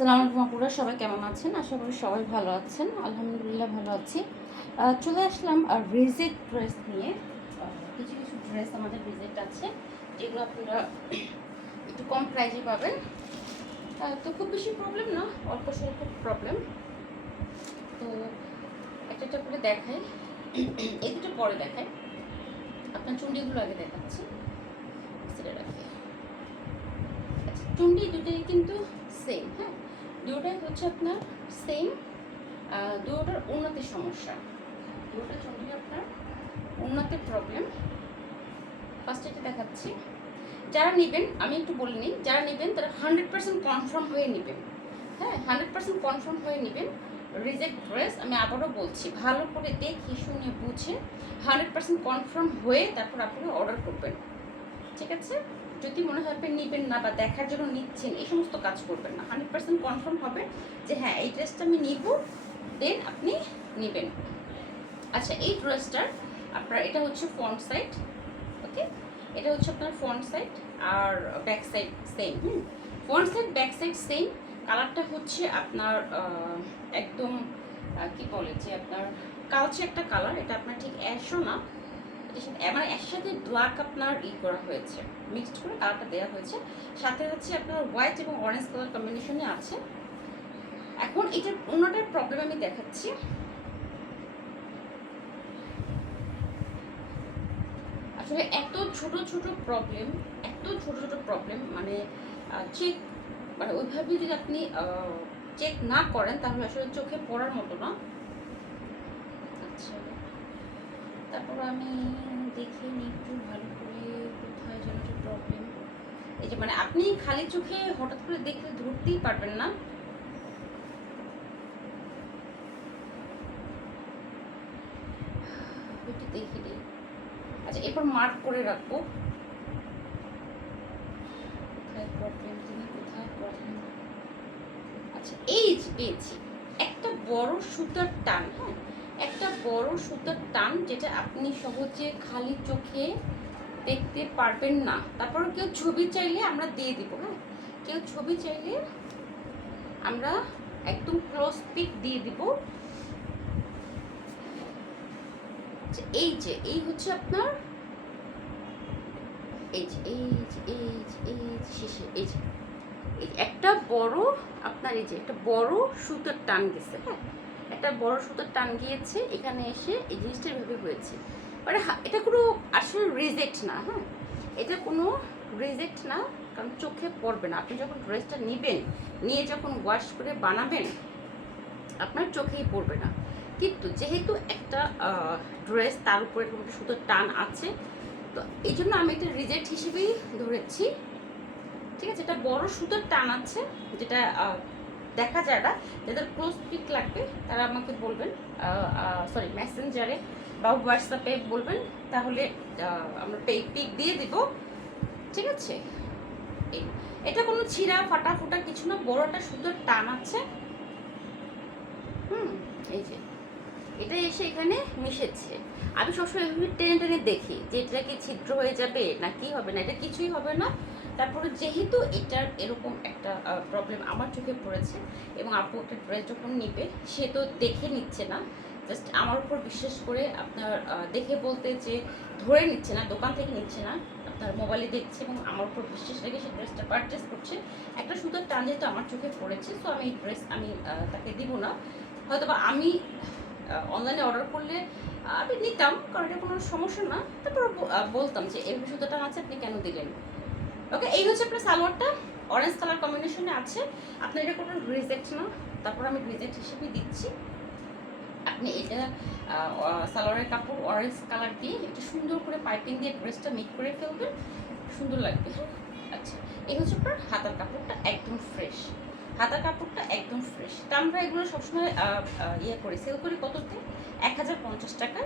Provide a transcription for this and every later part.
আসসালামু আলাইকুম আপুরা, সবাই কেমন আছেন? আশা করি সবাই ভালো আছেন। আলহামদুলিল্লাহ ভালো আছি। চলে আসলাম আর রিজেট ড্রেস নিয়ে। কিছু কিছু ড্রেস আমাদের রিজেট আছে, যেগুলো আপনারা একটু কম প্রাইজে পাবেন। তো খুব বেশি প্রবলেম না, অল্প স্বল্প প্রবলেম। তো একটা একটা করে দেখাই। এই দুটো পরে দেখাই। আপনার চুন্ডিগুলো আগে দেখাচ্ছি। রাখি। আচ্ছা চুন্ডি দুটোই কিন্তু সেম হ্যাঁ? দুটোটাই হচ্ছে আপনার সেম দুটোটার উন্নতির সমস্যা। দুটোটা চুন্ডি আপনার উন্নতির প্রবলেম ফার্স্ট এটা দেখাচ্ছি। যারা নেবেন, আমি একটু বলে নিই, যারা নেবেন, তারা হান্ড্রেড পার্সেন্ট কনফার্ম হয়ে নেবেন। হ্যাঁ হান্ড্রেড পার্সেন্ট কনফার্ম হয়ে নেবেন। রিজেক্ট ড্রেস আমি আবারও বলছি, ভালো করে দেখে শুনে বুঝে হান্ড্রেড পার্সেন্ট কনফার্ম হয়ে তারপর আপনি অর্ডার করবেন। ঠিক আছে? যদি মনে হয় নেবেন না বা দেখার জন্য নিচ্ছেন, এই সমস্ত কাজ করবেন না। হান্ড্রেড পার্সেন্ট কনফার্ম হবে যে হ্যাঁ এই ড্রেসটা আমি নিব, দেন আপনি নেবেন। আচ্ছা এই ড্রেসটার আপনার, এটা হচ্ছে ফ্রন্ট সাইড, ওকে? এটা হচ্ছে আপনার ফ্রন্ট সাইড আর back side same, hmm? Front side, back side same. কালারটা হচ্ছে আপনার একদম কি বলে যে আপনার, কালচে একটা কালার, এটা আপনার ঠিক অ্যাশও না। এটার সাথে মানে এর ব্ল্যাক আপনার ই করা হয়েছে। মিক্সড করে কালারটা দেওয়া হয়েছে। সাথে হচ্ছে আপনার হোয়াইট এবং অরেঞ্জ কালার কম্বিনেশনে আছে। এখন এটার অন্যটার প্রবলেম আমি দেখাচ্ছি। আসলে এত ছোট ছোট প্রবলেম এত ছোট ছোট প্রবলেম মানে চেক মানে ওইভাবে যদি আপনি চেক না করেন, তাহলে আসলে চোখে পড়ার মতো না। আচ্ছা। তারপর আমি দেখে নিই একটু ভালো করে কোথায় যেন একটু প্রবলেম এই যে মানে আপনি খালি চোখে হঠাৎ করে দেখলে ধরতেই পারবেন না। একটু দেখে নিই আচ্ছা এরপর মার্ক করে রাখব। কোথায় প্রবলেম তিনি কোথায় প্রবলেম আচ্ছা এই পেয়েছি একটা বড় সুতার টান হ্যাঁ? একটা বড় সুতার টান যেটা আপনি সহজে খালি চোখে দেখতে পারবেন না। তারপর কেউ ছবি চাইলে আমরা দিয়ে দিব হ্যাঁ? কেউ ছবি চাইলে আমরা একদম ক্লোজ পিক দিয়ে দিব। এই যে, এই হচ্ছে আপনার, এই যে, এই একটা বড়, আপনার এই যে, একটা বড় সুতোর টান গেছে হ্যাঁ? একটা বড় সুতোর টান গিয়েছে, এখানে এসে এই জিনিসটা এভাবে হয়েছে। মানে এটা কোনো আসলে রিজেক্ট না হ্যাঁ? এটা কোনো রিজেক্ট না, কারণ চোখে পড়বে না। আপনি যখন ড্রেসটা নেবেন, নিয়ে যখন ওয়াশ করে বানাবেন, আপনার চোখেই পড়বে না। কিন্তু যেহেতু একটা ড্রেস তার উপরে একটা সুতোর টান আছে, তো এই জন্য আমি এটা রিজেক্ট হিসেবেই ধরেছি। ঠিক আছে, এটা বড় সুতোর টান আছে, যেটা দেখা না, যাদের ক্লোজ পিক লাগবে, তারা আমাকে বলবেন সরি মেসেঞ্জারে বা হোয়াটসঅ্যাপে বলবেন, তাহলে আমরা আমরা পিক দিয়ে দিব। ঠিক আছে? এটা কোনো ছিঁড়া ফাটা ফুটা কিছু না, বড় একটা সুতোর টান আছে। হুম, এই যে, এটা এসে এখানে মিশেছে। আমি সবসময় এভাবে টেনে টেনে দেখি যে এটা কি ছিদ্র হয়ে যাবে, না কি হবে না, এটা কিছুই হবে না। তারপরে যেহেতু এটার এরকম একটা প্রবলেম আমার চোখে পড়েছে এবং আপু একটা ড্রেস যখন নিবে, সে তো দেখে নিচ্ছে না। জাস্ট আমার উপর বিশ্বাস করে আপনার দেখে বলতে যে ধরে নিচ্ছে না, দোকান থেকে নিচ্ছে না, আপনার মোবাইলে দেখছে এবং আমার উপর বিশ্বাস রেখে সে ড্রেসটা পারচেস করছে। একটা সুন্দর টান যেহেতু আমার চোখে পড়েছে তো আমি এই ড্রেস আমি তাকে দিব না। হয়তো বা আমি অনলাইনে অর্ডার করলে আমি নিতাম, কারণ এটা কোনো সমস্যা না। তারপর বলতাম যে এই সুতোটা আছে, আপনি কেন দিলেন? ওকে এই হচ্ছে আপনার সালোয়ারটা। অরেঞ্জ কালার কম্বিনেশনে আছে। আপনার এটা কোনো রিজেক্ট না। তারপর আমি রিজেক্ট হিসেবে দিচ্ছি। আপনি এটা সালোয়ারের কাপড় অরেঞ্জ কালার দিয়ে একটু সুন্দর করে পাইপিং দিয়ে ড্রেসটা মেক করে ফেলবেন। সুন্দর লাগবে হ্যাঁ? আচ্ছা এই হচ্ছে আপনার হাতার কাপড়টা একদম ফ্রেশ হাতার কাপড়টা একদম ফ্রেশ তা আমরা এগুলো সবসময় ইয়ে করি। সেল করি কততে? এক হাজার পঞ্চাশ টাকা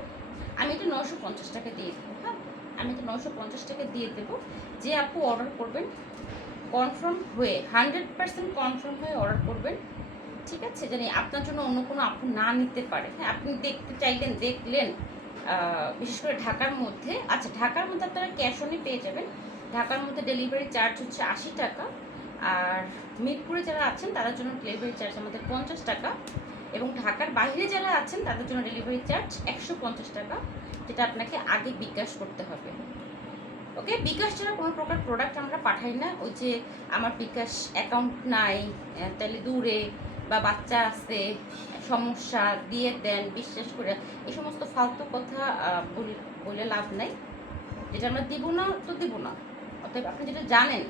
আমি এটা নশো পঞ্চাশ টাকা দিয়ে দেবো হ্যাঁ? আমি তো নশো পঞ্চাশ টাকা দিয়ে দেবো। যে আপু অর্ডার করবেন কনফার্ম হয়ে হান্ড্রেড পার্সেন্ট কনফার্ম হয়ে অর্ডার করবেন। ঠিক আছে? জানি আপনার জন্য অন্য কোনো আপু না নিতে পারে। হ্যাঁ আপনি দেখতে চাইলেন, দেখলেন বিশেষ করে ঢাকার মধ্যে। আচ্ছা ঢাকার মধ্যে আপনারা ক্যাশ অনে পেয়ে যাবেন। ঢাকার মধ্যে ডেলিভারি চার্জ হচ্ছে আশি টাকা। আর মিরপুরে যারা আছেন, তাদের জন্য ডেলিভারি চার্জ আমাদের পঞ্চাশ টাকা। এবং ঢাকার বাইরে যারা আছেন, তাদের জন্য ডেলিভারি চার্জ একশো পঞ্চাশ টাকা। যেটা আপনাকে আগে বিকাশ করতে হবে। ওকে? বিকাশ ছাড়া কোনো প্রকার প্রোডাক্ট আমরা পাঠাই না। ওই যে আমার বিকাশ অ্যাকাউন্ট নাই তাহলে দূরে বা বাচ্চা আছে, সমস্যা দিয়ে দেন, বিশ্বাস করে। এই সমস্ত ফালতু কথা বল- লাভ নাই। যেটা আমরা দিব না, তো দিব না। অতএব আপনি যেটা জানেন,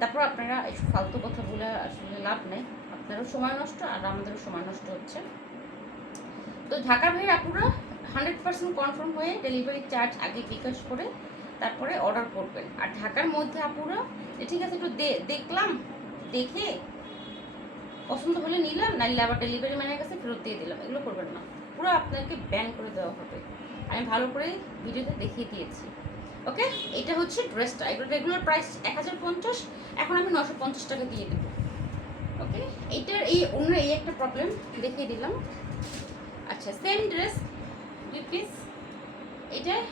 তারপর আপনারা এই ফালতু কথা বলে আসলে লাভ নেই। আপনারও সময় নষ্ট আর আমাদেরও সময় নষ্ট হচ্ছে। তো ঢাকার ভাইয়ের আপুরা হান্ড্রেড পার্সেন্ট কনফার্ম হয়ে ডেলিভারি চার্জ আগে বিকাশ করে তারপরে অর্ডার করবেন। আর ঢাকার মধ্যে আপুরা ঠিক আছে, একটু দেখলাম, দেখে পছন্দ হলে নিলাম নাইলে আবার ডেলিভারি ম্যানের কাছে ফেরত দিয়ে দিলাম, এগুলো করবেন না। পুরো আপনাকে ব্যান করে দেওয়া হবে। আমি ভালো করে ভিডিওতে দেখিয়ে দিয়েছি। ওকে? এটা হচ্ছে ড্রেসটা এগুলো রেগুলার প্রাইস এক হাজার পঞ্চাশ, এখন আমি নশো পঞ্চাশ টাকা দিয়ে দেবো। ওকে? এইটার এই অন্য এই একটা প্রবলেম দেখিয়ে দিলাম। আচ্ছা সেম ড্রেস পিস এটা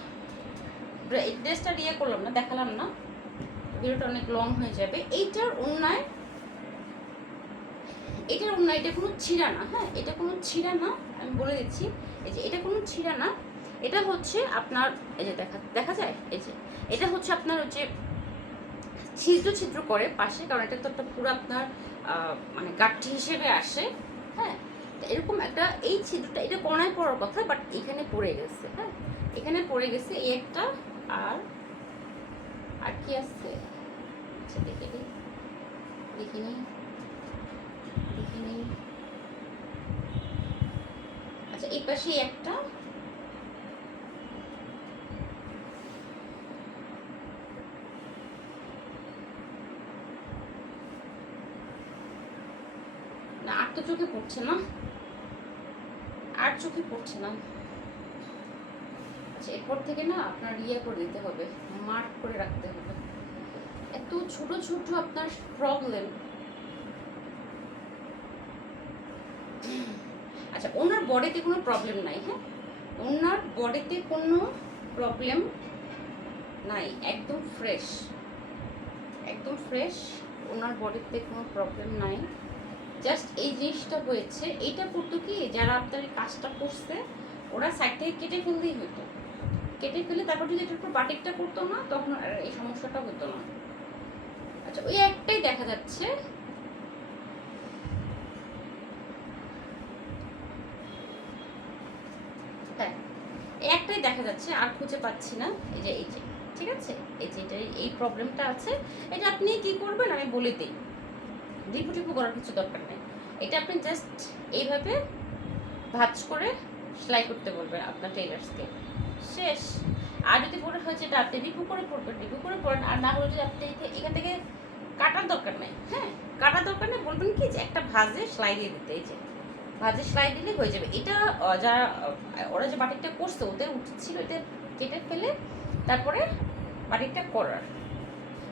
ড্রে- এই ড্রেসটা ইয়ে করলাম না, দেখালাম না। ভিডিওটা অনেক লং হয়ে যাবে। এইটার অন্যায় এটার অন্য এটা কোনো ছিঁড়া না হ্যাঁ? এটা কোনো ছিঁড়া না, আমি বলে দিচ্ছি। এই যে, এটা কোনো ছিঁড়া না। এটা হচ্ছে আপনার, এই যে দেখা দেখা যায়? এই যে, এটা হচ্ছে আপনার হচ্ছে ছিদ্র ছিদ্র করে পাশে, কারণ এটা তো একটা পুরো আপনার মানে গাঠি হিসেবে আসে হ্যাঁ? এরকম একটা, এই ছিদ্রটা, এটা কোনায় পড়ার কথা বাট এখানে পড়ে গেছে হ্যাঁ? এখানে পড়ে গেছে এই একটা, আর আর কি আসছে আচ্ছা দেখে দেখি নেই। দেখি নেই। আচ্ছা এই পাশে একটা। না, আর তো চোখে পড়ছে না। আর চোখে পড়ছে না। আচ্ছা এরপর থেকে না আপনার ইয়ে করে দিতে হবে মার্ক করে রাখতে হবে। এত ছোট ছোট আপনার প্রবলেম আচ্ছা ওনার বডিতে কোনো প্রবলেম নাই হ্যাঁ? ওনার বডিতে কোনো প্রবলেম নাই, একদম ফ্রেশ একদম ফ্রেশ ওনার বডিতে কোনো প্রবলেম নাই। জাস্ট এই জিনিসটা হয়েছে। এইটা করতো কি, যারা আপনার কাজটা করছে, ওরা সাইড থেকে কেটে ফেলতেই হতো। কেটে ফেলে তারপর যদি এটার উপর বাটিকটা করতো না, তখন আর এই সমস্যাটা হতো না। আচ্ছা ওই একটাই দেখা যাচ্ছে। হ্যাঁ একটাই দেখা যাচ্ছে, আর খুঁজে পাচ্ছি না। এই যে এই যে, ঠিক আছে? এই যে এটা এই প্রবলেমটা আছে। এটা আপনি কি করবেন, আমি বলে দিই। ডিপু করার কিছু দরকার নেই। এটা আপনি জাস্ট এইভাবে ভাজ করে সেলাই করতে বলবেন আপনার টেলার্সকে শেষ। আর যদি মনে হয় যে এটা আপনি ডিপু করে পড়বেন ডিপু করে পড়েন আর না হলে যদি আপনি এখান থেকে কাটার দরকার নেই হ্যাঁ? কাটার দরকার নেই, বলবেন কি যে একটা ভাজে সেলাই দিয়ে দিতে, এই যে। ভাজে সেলাই দিলে হয়ে যাবে। এটা যারা ওরা যে বাটিকটা করছে ওদের উচিত ছিল এটা কেটে ফেলে তারপরে বাটিকটা করার।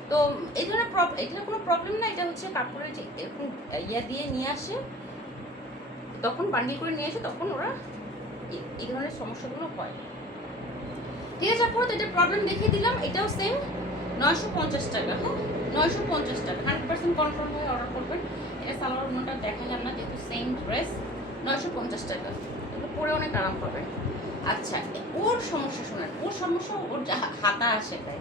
তো এই ধরনের প্রবলেম এটা কোনো প্রবলেম না, এটা হচ্ছে কাপড়ের যে এরকম ইয়া দিয়ে নিয়ে আসে। তখন বান্ডিল করে নিয়ে আসে তখন ওরা এই- ধরনের সমস্যাগুলো হয়। ঠিক আছে আপনার তো এটা প্রবলেম দেখিয়ে দিলাম। এটাও সেম নয়শো পঞ্চাশ টাকা হ্যাঁ? নয়শো পঞ্চাশ টাকা। হান্ড্রেড পার্সেন্ট কনফার্ম হয়ে অর্ডার করবেন। এটা সালোয়ার অন্যটা দেখালাম না, যেহেতু সেম ড্রেস নয়শো পঞ্চাশ টাকা। এগুলো পরে অনেক আরাম পাবে। আচ্ছা ওর সমস্যা শোনেন। ওর সমস্যা, ওর হাতা আসে তাই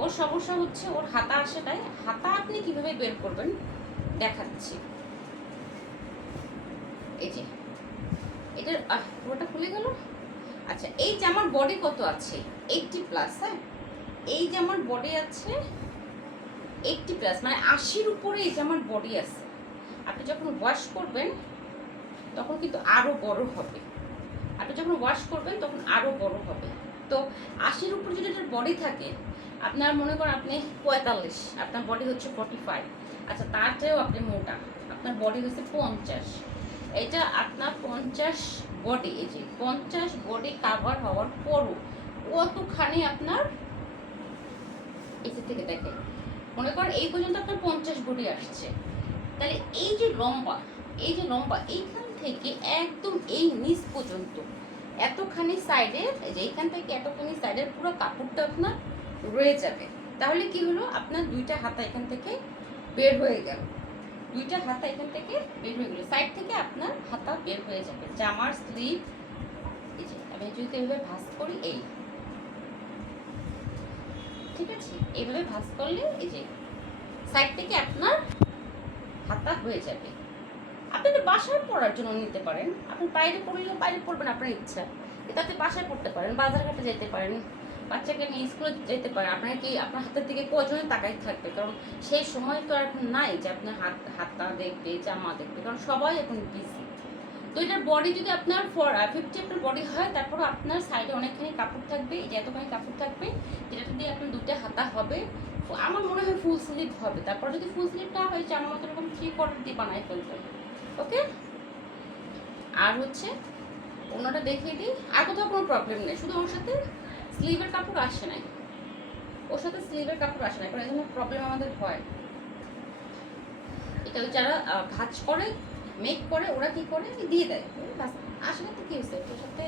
ওর সমস্যা হচ্ছে, ওর হাতা আসে তাই হাতা আপনি কীভাবে বের করবেন? দেখাচ্ছি। এই যে। এটার পুরোটা খুলে গেল? আচ্ছা এই যে আমার বডি কত আছে? এইটটি প্লাস হ্যাঁ? এই যে আমার বডি আছে এইটটি প্লাস মানে আশির উপরে এই যে আমার বডি আছে। আপনি যখন ওয়াশ করবেন, তখন কিন্তু আরও বড় হবে। আপনি যখন ওয়াশ করবেন, তখন আরও বড় হবে। তো আশির উপর যদি এটার বডি থাকে আপনার মনে করেন আপনি পঁয়তাল্লিশ, আপনার বডি হচ্ছে ফর্টি ফাইভ আচ্ছা তার চেয়েও আপনি মোটা, আপনার বডি হচ্ছে পঞ্চাশ। এটা আপনার পঞ্চাশ বডি এই যে পঞ্চাশ বডি কাভার হওয়ার পরও কতখানি আপনার এসে থেকে দেখে মনে করেন এই পর্যন্ত আপনার পঞ্চাশ বডি আসছে। তাহলে এই যে লম্বা, এই যে লম্বা, এইখান থেকে একদম এই নিচ পর্যন্ত, এতখানি সাইডের যে এইখান থেকে এতখানি সাইডের পুরো কাপড়টা আপনার রয়ে যাবে। তাহলে কি হলো? আপনার দুইটা হাতা এখান থেকে বের হয়ে গেল। দুইটা হাতা এখান থেকে বের হয়ে গেল। সাইড থেকে আপনার হাতা বের হয়ে যাবে। জামার স্লিভ এই যে, আমি যদি এভাবে ভাঁজ করি, এই। ঠিক আছে? এইভাবে ভাঁজ করলে এই যে সাইড থেকে আপনার হাতা হয়ে যাবে। আপনি তো বাসায় পড়ার জন্য নিতে পারেন। আপনি বাইরে পড়লেও বাইরে পড়বেন আপনার ইচ্ছা। এটাতে বাসায় পড়তে পারেন বাজার ঘাটে যেতে পারেন। বাচ্চাকে নিয়ে স্কুলে যেতে পারে। আপনার কি আপনার হাতের দিকে কজনে তাকাই থাকবে? কারণ সেই সময় তো আর নাই যে আপনার হাত হাতটা দেখবে, জামা দেখবে, কারণ সবাই এখন বিজি তো এটার বডি যদি আপনার ফিফটি আপনার বডি হয় তারপর আপনার সাইডে অনেকখানি কাপড় থাকবে, এই যে এতখানি কাপড় থাকবে, যেটা দিয়ে আপনার দুটো হাতা হবে আমার মনে হয় ফুল স্লিভ হবে। তারপর যদি ফুল স্লিভ না হয়, জামা মতো এরকম থ্রি কোয়ার্টার দিয়ে বানাই ফেলবেন ওকে আর হচ্ছে, অন্যটা দেখিয়ে দিই। আর কোথাও কোনো প্রবলেম নেই। শুধু ওর সাথে স্লিভের কাপড় আসে নাই। ওর সাথে স্লিভের কাপড় আসে না কারণ এই প্রবলেম আমাদের হয়। এটা যারা ভাজ করে মেক করে, ওরা কি করে? দিয়ে দেয়। আসলে তো কি হয়েছে? ওর সাথে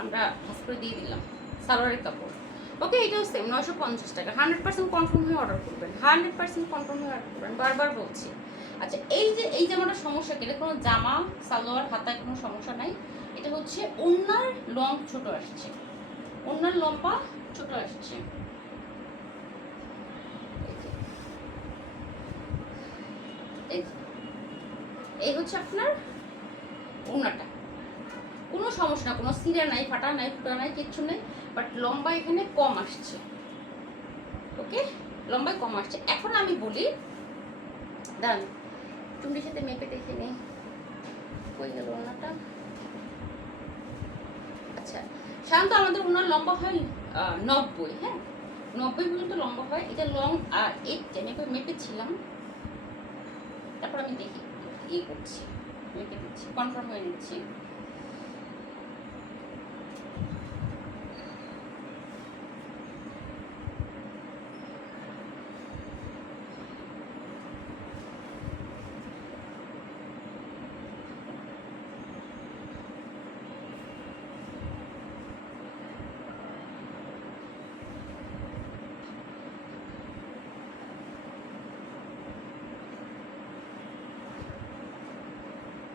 আমরা ভাঁজ করে দিয়ে দিলাম, সালোয়ারের কাপড়। ওকে, এটাও সেম নয়শো পঞ্চাশ টাকা। হান্ড্রেড পার্সেন্ট কনফার্ম হয়ে অর্ডার করবেন। হান্ড্রেড পার্সেন্ট কনফার্ম হয়ে অর্ডার করবেন। বারবার বলছি। আচ্ছা এই যে, এই জামাটা সমস্যা কি? এটা কোনো জামা, সালোয়ার, হাতায় কোনো সমস্যা নাই। এটা হচ্ছে ওনার লং ছোট আসছে। ওনার লম্বা ছোট আসছে। এই হচ্ছে আপনার ওনাটা। কোনো সমস্যা না, কোনো সিরা নাই, ফাটা নাই, ফুটা নাই, কিচ্ছু নেই বাট লম্বা এখানে কম আসছে। ওকে? লম্বায় কম আসছে। এখন আমি বলি, দাঁড়ান, চুমড়ির সাথে মেপে দেখে নেই। কই গেল ওনাটা আচ্ছা সাধারণত আমাদের ওনার লম্বা হয় নব্বই হ্যাঁ? নব্বই পর্যন্ত লম্বা হয়। এটা লং আর এইট আমি একবার মেপেছিলাম তারপর আমি দেখি ইয়ে করছি? মেপে দিচ্ছি কনফার্ম হয়ে নিচ্ছি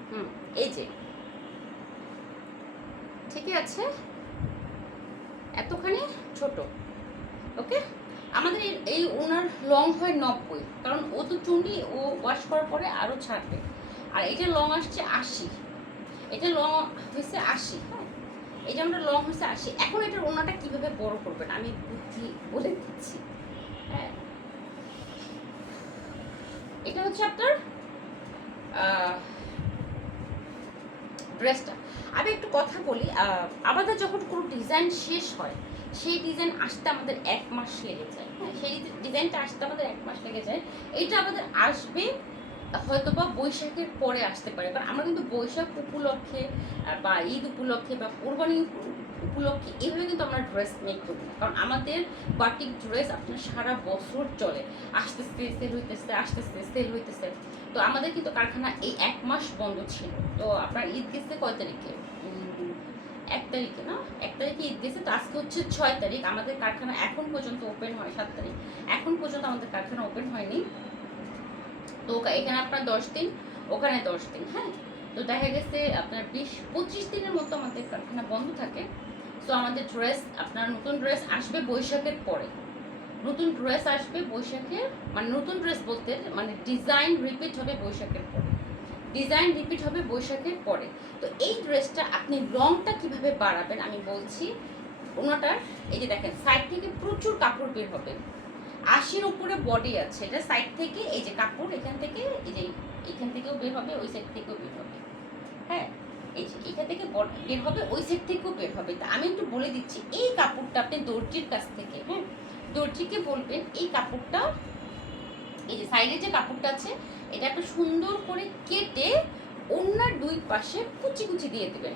হুম এই যে। ঠিকই আছে? এতখানি ছোট। ওকে? আমাদের এই- ওনার লং হয় নব্বই, কারণ ও তো চুন্ডি ও ওয়াশ করার পরে আরও ছাড়বে। আর এটা লং আসছে আশি। এটা লং হয়েছে আশি হ্যাঁ? এই আমরা লং হয়েছে আশি। এখন এটার ওনাটা কীভাবে বড় করবেন? আমি বুদ্ধি বলে দিচ্ছি। হ্যাঁ? এটা হচ্ছে আপনার ড্রেসটা আমি একটু কথা বলি আমাদের যখন কোনো ডিজাইন শেষ হয়, সেই ডিজাইন আসতে আমাদের এক মাস লেগে যায়। হ্যাঁ সেই ডিজাইনটা আসতে আমাদের এক মাস লেগে যায়। এইটা আমাদের আসবে হয়তো বা বৈশাখের পরে আসতে পারে। কারণ আমরা কিন্তু বৈশাখ উপলক্ষে বা ঈদ উপলক্ষে, বা কোরবানি উপলক্ষে এইভাবে কিন্তু আমরা ড্রেস মেক করি। কারণ আমাদের বাটিক ড্রেস আপনার সারা বছর চলে। আসতেছে সেল হইতেছে, আসতেছে সেল হইতেছে। তো আমাদের কিন্তু কারখানা এই এক মাস বন্ধ ছিল। তো আপনার ঈদ গেছে কয় তারিখে? এক তারিখে না? এক তারিখে ঈদ গেছে, তো আজকে হচ্ছে ছয় তারিখ। আমাদের কারখানা এখন পর্যন্ত ওপেন হয় সাত তারিখ। এখন পর্যন্ত আমাদের কারখানা ওপেন হয়নি। তো এখানে আপনার দশ দিন, ওখানে দশ দিন হ্যাঁ? তো দেখা গেছে আপনার বিশ, পঁচিশ দিনের মতো আমাদের কারখানা বন্ধ থাকে। তো আমাদের ড্রেস আপনার নতুন ড্রেস আসবে বৈশাখের পরে। নতুন ড্রেস আসবে বৈশাখের মানে নতুন ড্রেস বলতে মানে ডিজাইন রিপিট হবে বৈশাখের পরে। ডিজাইন রিপিট হবে বৈশাখের পরে। তো এই ড্রেসটা আপনি রংটা কীভাবে বাড়াবেন, আমি বলছি, ওনাটার, এই যে দেখেন সাইড থেকে প্রচুর কাপড় বের হবে। আশির উপরে বডি আছে, এটা সাইড থেকে, এই যে কাপড়, এখান থেকে, এই যে এখান থেকেও বের হবে, ওই সাইড থেকেও বের হবে। হ্যাঁ? এই এখান থেকে বের হবে, ওই সাইড থেকেও বের হবে। তা আমি একটু বলে দিচ্ছি, এই কাপড়টা আপনি দর্জির কাছ থেকে হ্যাঁ দর্জিকে বলবেন, এই কাপড়টা, এই যে সাইডে যে কাপড়টা আছে, এটা একটু সুন্দর করে কেটে ওনার দুই পাশে কুচি কুচি দিয়ে দেবেন।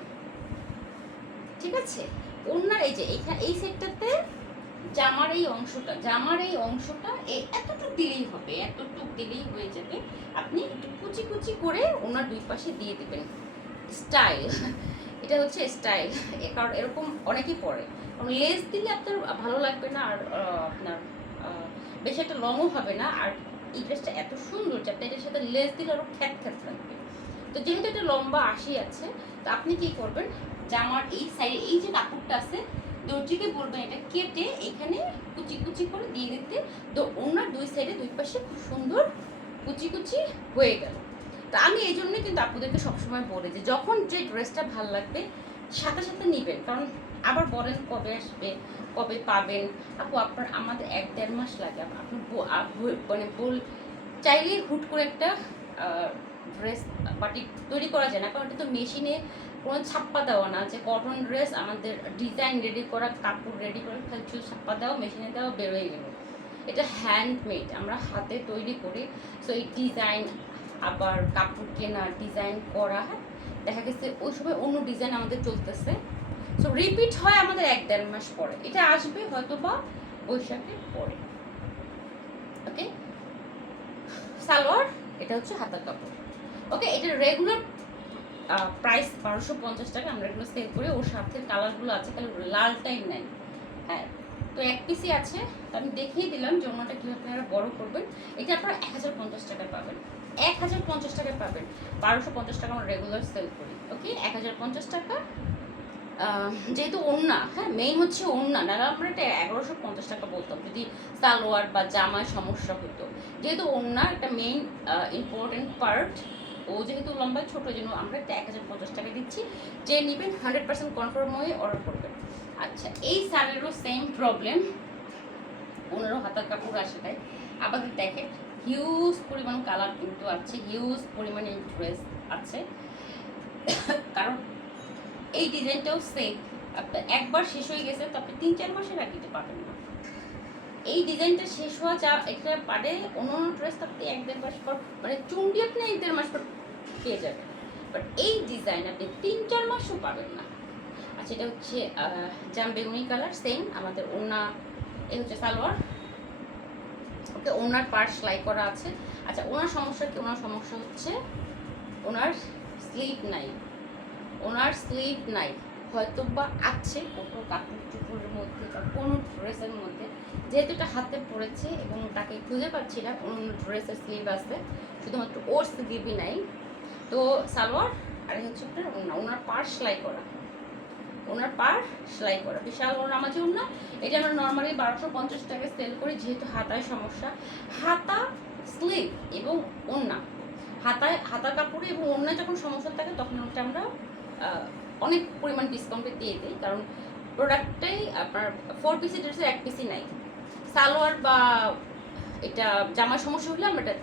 ঠিক আছে? ওনার এই যে, এইখানে, এই সেটটাতে জামার এই অংশটা, জামার এই অংশটা এতটুক দিলেই হবে, এতটুক দিলেই হয়ে যাবে। আপনি একটু কুচি কুচি করে ওনার দুই পাশে দিয়ে দিবেন। স্টাইল, এটা হচ্ছে স্টাইল। কারণ এরকম অনেকেই পরে। কারণ লেস দিলে আপনার ভালো লাগবে না আর আপনার বেশি একটা লংও হবে না। আর এই ড্রেসটা এত সুন্দর যে আপনি এটার সাথে লেস দিলে আরও খ্যাত খ্যাত লাগবে। তো যেহেতু এটা লম্বা আশি আছে, তো আপনি কি করবেন? জামার এই সাইডে এই যে কাপড়টা আছে, দর্জিকে বলবেন এটা কেটে এখানে কুচি কুচি করে দিয়ে দিতে। তো ওনার দুই সাইডে দুই পাশে খুব সুন্দর কুচি কুচি হয়ে গেল। তো আমি এই জন্য কিন্তু আপনাদেরকে সবসময় বলি যে যখন যে ড্রেসটা ভালো লাগবে, সাথে সাথে নিবেন। কারণ আবার বলেন কবে আসবে, কবে পাবেন। আপু, আপনার আমাদের এক দেড় মাস লাগে। আপ- আপনি মানে বল, চাইলেই হুট করে একটা ড্রেস বাটি তৈরি করা যায় না। কারণ এটা তো মেশিনে কোনো ছাপ্পা দেওয়া না। যে কটন ড্রেস আমাদের ডিজাইন রেডি করা, কাপড় রেডি করে শুধু ছাপ্পা দেওয়া, মেশিনে দেওয়া বেরোয় গেল। এটা হ্যান্ডমেড। আমরা হাতে তৈরি করি। সো এই ডিজাইন আবার কাপড় কেনা ডিজাইন করা হ্যাঁ? দেখা গেছে ওই সময় অন্য ডিজাইন আমাদের চলতেছে। সো রিপিট হয় আমাদের এক দেড় মাস পরে। এটা আসবে হয়তো বা বৈশাখের পরে। ওকে সালোয়ার, এটা হচ্ছে হাতার কাপড়। ওকে এটা রেগুলার প্রাইস বারোশো পঞ্চাশ টাকা। আমরা এগুলো সেল করি। ওর সাথে কালারগুলো আছে, খালি লালটাই নাই হ্যাঁ? তো এক পিসি আছে। আমি দেখিয়ে দিলাম যে অন্যটা কীভাবে আপনারা বড় করবেন। এটা আপনারা এক হাজার পঞ্চাশ টাকায় পাবেন। এক হাজার পঞ্চাশ টাকায় পাবেন। বারোশো পঞ্চাশ টাকা আমরা রেগুলার সেল করি ওকে এক হাজার পঞ্চাশ টাকা যেহেতু ওড়না হ্যাঁ? মেইন হচ্ছে ওড়না নাহলে আমরা এটা এগারোশো পঞ্চাশ টাকা বলতাম, যদি সালোয়ার বা জামায় সমস্যা হতো। যেহেতু ওড়না একটা মেইন ইম্পর্টেন্ট পার্ট ও যেহেতু লম্বা, ছোট জন্য আমরা এক হাজার পঞ্চাশ টাকা দিচ্ছি। যে নেবেন হান্ড্রেড পার্সেন্ট কনফার্ম হয়ে অর্ডার করবেন। আচ্ছা এই শাড়িরও সেম প্রবলেম ওনারও হাতার কাপড় আসে তাই। আবার দেখেন। হিউজ পরিমাণ কালার কিন্তু আছে হিউজ পরিমাণে ড্রেস আছে কারণ এই ডিজাইনটাও সেম একবার শেষ হয়ে গেছে, তো আপনি তিন চার মাসের দিতে পারবেন না। এই ডিজাইনটা শেষ হওয়া যা এটা পারে অন্য অন্য ড্রেস আপনি এক দেড় মাস পর মানে চুন্ডি আপনি এক দেড় মাস পর পেয়ে যাবেন। বাট এই ডিজাইন আপনি তিন চার মাসও পাবেন না। আচ্ছা এটা হচ্ছে জাম বেগুনি কালার সেম আমাদের ওনা এ হচ্ছে সালোয়ার। ওকে ওনার পার সেলাই করা আছে। আচ্ছা ওনার সমস্যা কি? ওনার সমস্যা হচ্ছে ওনার স্লিপ নাই। ওনার স্লিপ নাই। হয়তো বা আছে কোনো কাপড় চোপড়ের মধ্যে বা কোনো ড্রেসের মধ্যে। যেহেতু এটা হাতে পড়েছে এবং তাকে খুঁজে পাচ্ছি না অন্য ড্রেসের স্লিভ আছে, শুধুমাত্র ওর স্লিভই নাই। তো সালোয়ার, আর হচ্ছে ওনার পার সেলাই করা। ওনার পার সেলাই করা। বিশাল ওনার আমার জন্য এটা আমরা নর্মালি বারোশো পঞ্চাশ টাকায় সেল করি, যেহেতু হাতায় সমস্যা। হাতা স্লিভ এবং ওন্না হাতায় হাতা কাপড়ে এবং ওন্নায় যখন সমস্যা থাকে, তখন ওটা আমরা অনেক পরিমাণ ডিসকাউন্টে দিয়ে দিই। কারণ প্রোডাক্টটাই আপনার ফোর পিসি ড্রেসের এক পিসি নাই। সালোয়ার বা এটা জামার সমস্যা হলে আমরা এটা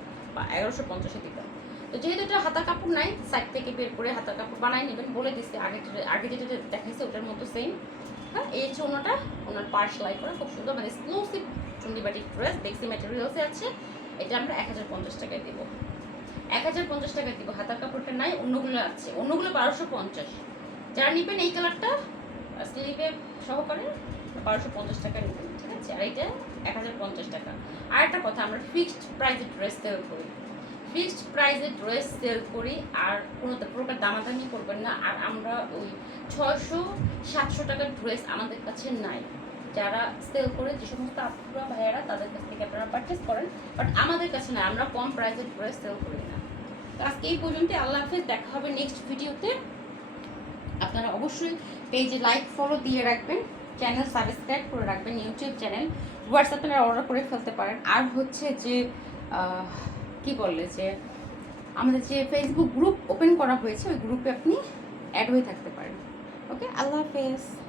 এগারোশো পঞ্চাশে দিতাম। তো যেহেতু এটা হাতা কাপড় নাই সাইড থেকে বের করে হাতা কাপড় বানাই নেবেন বলে দিচ্ছি আগে আগে যেটা দেখাইছে ওটার মতো সেম হ্যাঁ এই হচ্ছে ওনাটা ওনার পার সেলাই করা খুব সুন্দর মানে এক্সক্লুসিভ চুন্ডিবাটি ড্রেস দেখছি ম্যাটেরিয়ালসে আছে। এটা আমরা এক হাজার পঞ্চাশ টাকায় দেবো। এক হাজার পঞ্চাশ টাকায় দিব। হাতার কাপড়টা নাই, অন্যগুলো আছে। অন্যগুলো বারোশো পঞ্চাশ। যারা নেবেন এই কালারটা স্লিভে সহকারে বারোশো পঞ্চাশ টাকা নেবেন, ঠিক আছে? আর এটা এক হাজার পঞ্চাশ টাকা। আর একটা কথা, আমরা ফিক্সড প্রাইসে ড্রেস সেল করি। ফিক্সড প্রাইসে ড্রেস সেল করি আর কোনো প্রকার দামাদামি করবেন না। আর আমরা ওই ছশো সাতশো টাকার ড্রেস আমাদের কাছে নাই। যারা সেল করে যে সমস্ত আপুরা, ভাইয়ারা, তাদের কাছ থেকে আপনারা পারচেস করেন। বাট আমাদের কাছে না আমরা কম প্রাইসের ড্রেস সেল করি না। তো আজকে এই পর্যন্ত আল্লাহ হাফেজ, দেখা হবে নেক্সট ভিডিওতে আপনারা অবশ্যই পেজে লাইক ফলো দিয়ে রাখবেন। চ্যানেল সাবস্ক্রাইব করে রাখবেন ইউটিউব চ্যানেল হোয়াটসঅ্যাপে অর্ডার করে ফেলতে পারেন। আর হচ্ছে যে কি বললে যে, আমাদের যে ফেসবুক গ্রুপ ওপেন করা হয়েছে, ওই গ্রুপে আপনি অ্যাড হয়ে থাকতে পারেন। ওকে আল্লাহ হাফেজ।